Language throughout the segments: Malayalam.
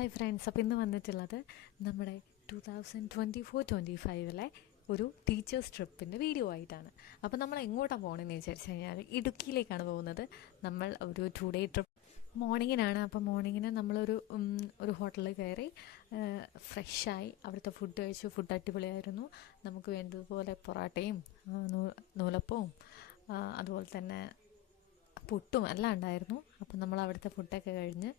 ഹായ് ഫ്രണ്ട്സ്, അപ്പോൾ ഇന്ന് വന്നിട്ടുള്ളത് നമ്മുടെ 2024-25 ഒരു ടീച്ചേഴ്സ് ട്രിപ്പിൻ്റെ വീഡിയോ ആയിട്ടാണ്. അപ്പോൾ നമ്മൾ എങ്ങോട്ടാണ് പോകണമെന്ന് വിചാരിച്ചു കഴിഞ്ഞാൽ ഇടുക്കിയിലേക്കാണ് പോകുന്നത്. നമ്മൾ ഒരു 2 ഡേ ട്രിപ്പ് മോർണിംഗിനാണ്. അപ്പോൾ മോർണിംഗിന് നമ്മളൊരു ഹോട്ടലിൽ കയറി ഫ്രഷായി അവിടുത്തെ ഫുഡ് കഴിച്ചു. ഫുഡ് അടിപൊളിയായിരുന്നു. നമുക്ക് വേണ്ടതുപോലെ പൊറാട്ടയും നൂലപ്പവും അതുപോലെ തന്നെ പുട്ടും എല്ലാം ഉണ്ടായിരുന്നു. അപ്പം നമ്മൾ അവിടുത്തെ ഫുഡൊക്കെ കഴിഞ്ഞ്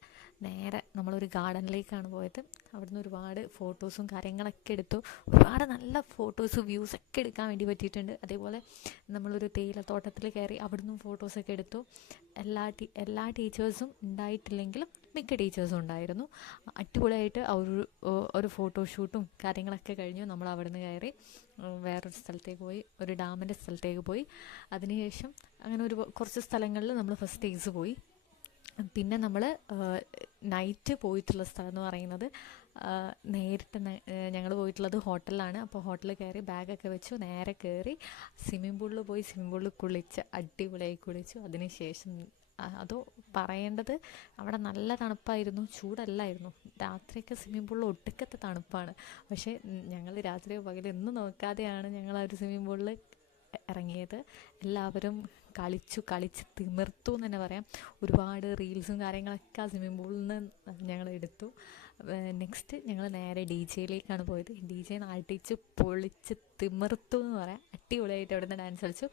നേരെ നമ്മളൊരു ഗാർഡനിലേക്കാണ് പോയത്. അവിടുന്ന് ഒരുപാട് ഫോട്ടോസും കാര്യങ്ങളൊക്കെ എടുത്തു. ഒരുപാട് നല്ല ഫോട്ടോസ് വ്യൂസൊക്കെ എടുക്കാൻ വേണ്ടി പറ്റിയിട്ടുണ്ട്. അതേപോലെ നമ്മളൊരു തേയിലത്തോട്ടത്തിൽ കയറി അവിടുന്ന് ഫോട്ടോസൊക്കെ എടുത്തു. എല്ലാ ടീച്ചേഴ്സും ഉണ്ടായിട്ടില്ലെങ്കിലും മിക്ക ടീച്ചേഴ്സും ഉണ്ടായിരുന്നു. അടിപൊളിയായിട്ട് ഒരു ഫോട്ടോഷൂട്ടും കാര്യങ്ങളൊക്കെ കഴിഞ്ഞു. നമ്മൾ അവിടുന്ന് കയറി വേറൊരു സ്ഥലത്തേക്ക് പോയി, ഒരു ഡാമിൻ്റെ സ്ഥലത്തേക്ക് പോയി. അതിനുശേഷം അങ്ങനെ കുറച്ച് സ്ഥലങ്ങളിൽ നമ്മൾ ഫസ്റ്റ് ഡേയ്സ് പോയി. പിന്നെ നമ്മൾ നൈറ്റ് പോയിട്ടുള്ള സ്ഥലം എന്ന് പറയുന്നത് നേരിട്ട് ഞങ്ങൾ പോയിട്ടുള്ളത് ഹോട്ടലിലാണ്. അപ്പോൾ ഹോട്ടലിൽ കയറി ബാഗൊക്കെ വെച്ചു, നേരെ കയറി സ്വിമ്മിംഗ് പൂളിൽ പോയി. സ്വിമ്മിംഗ് പൂളിൽ കുളിച്ച് അടിപൊളിയായി കുളിച്ചു. അതിനുശേഷം അതോ പറയേണ്ടത്, അവിടെ നല്ല തണുപ്പായിരുന്നു, ചൂടല്ലായിരുന്നു. രാത്രിയൊക്കെ സ്വിമ്മിംഗ് പൂളിൽ ഒടുക്കത്തെ തണുപ്പാണ്. പക്ഷേ ഞങ്ങൾ രാത്രിയോ പകലൊന്നും നോക്കാതെയാണ് ഞങ്ങൾ ആ ഒരു സ്വിമ്മിംഗ് പൂളിൽ ഇറങ്ങിയത്. എല്ലാവരും കളിച്ച് തിമിർത്തു എന്ന് തന്നെ പറയാം. ഒരുപാട് റീൽസും കാര്യങ്ങളൊക്കെ ആ സ്വിമ്മിംഗ് പൂളിൽ നിന്ന് ഞങ്ങൾ എടുത്തു. നെക്സ്റ്റ് ഞങ്ങൾ നേരെ DJ-യിലേക്കാണ് പോയത്. DJ അടിച്ച് പൊളിച്ച് തിമിർത്തു എന്ന് പറയാം. അടിപൊളിയായിട്ട് അവിടെ നിന്ന് ഡാൻസ് കളിച്ചു.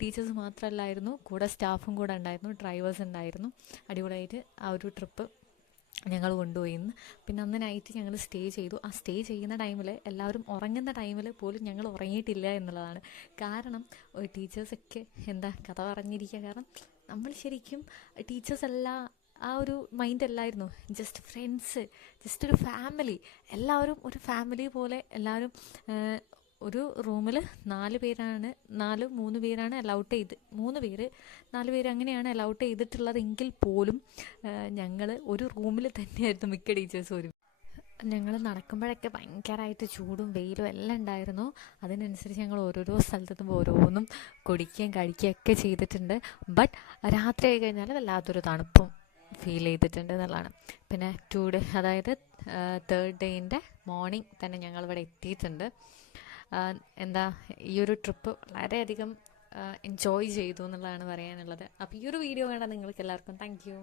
ടീച്ചേഴ്സ് മാത്രമല്ലായിരുന്നു, കൂടെ സ്റ്റാഫും കൂടെ ഉണ്ടായിരുന്നു, ഡ്രൈവേഴ്സ് ഉണ്ടായിരുന്നു. അടിപൊളിയായിട്ട് ആ ഒരു ട്രിപ്പ് ഞങ്ങൾ കൊണ്ടുപോയി. പിന്നെ അന്ന് നൈറ്റ് ഞങ്ങൾ സ്റ്റേ ചെയ്തു. ആ സ്റ്റേ ചെയ്യുന്ന ടൈമിൽ എല്ലാവരും ഉറങ്ങുന്ന ടൈമിൽ പോലും ഞങ്ങൾ ഉറങ്ങിയിട്ടില്ല എന്നുള്ളതാണ്. കാരണം ടീച്ചേഴ്സൊക്കെ കഥ പറഞ്ഞിരിക്കുക. കാരണം നമ്മൾ ശരിക്കും ടീച്ചേഴ്സെല്ലാം ആ ഒരു മൈൻഡ് അല്ലായിരുന്നു. ജസ്റ്റ് ഫ്രണ്ട്സ്, ജസ്റ്റ് ഒരു ഫാമിലി. എല്ലാവരും ഒരു ഫാമിലി പോലെ എല്ലാവരും ഒരു റൂമിൽ 4 പേരാണ്, 3 പേരാണ് അലൗട്ട് ചെയ്ത്, 4 പേര് അങ്ങനെയാണ് അലൗട്ട് ചെയ്തിട്ടുള്ളതെങ്കിൽ പോലും ഞങ്ങൾ ഒരു റൂമിൽ തന്നെയായിരുന്നു മിക്ക ടീച്ചേഴ്സും. ഞങ്ങൾ നടക്കുമ്പോഴൊക്കെ ഭയങ്കരമായിട്ട് ചൂടും വെയിലും എല്ലാം ഉണ്ടായിരുന്നു. അതിനനുസരിച്ച് ഞങ്ങൾ ഓരോരോ സ്ഥലത്തുനിന്നും ഓരോന്നും കുടിക്കുകയും കഴിക്കുകയൊക്കെ ചെയ്തിട്ടുണ്ട്. ബട്ട് രാത്രി ആയി കഴിഞ്ഞാൽ വല്ലാത്തൊരു തണുപ്പും ഫീൽ ചെയ്തിട്ടുണ്ട് എന്നുള്ളതാണ്. പിന്നെ 2 ഡേ, അതായത് 3rd ഡേയിൻ്റെ മോർണിംഗ് തന്നെ ഞങ്ങളിവിടെ എത്തിയിട്ടുണ്ട്. ഈ ഒരു ട്രിപ്പ് വളരെയധികം എൻജോയ് ചെയ്തു എന്നുള്ളതാണ് പറയാനുള്ളത്. അപ്പോൾ ഈ ഒരു വീഡിയോ കണ്ടാൽ നിങ്ങൾക്ക് എല്ലാവർക്കും താങ്ക് യു.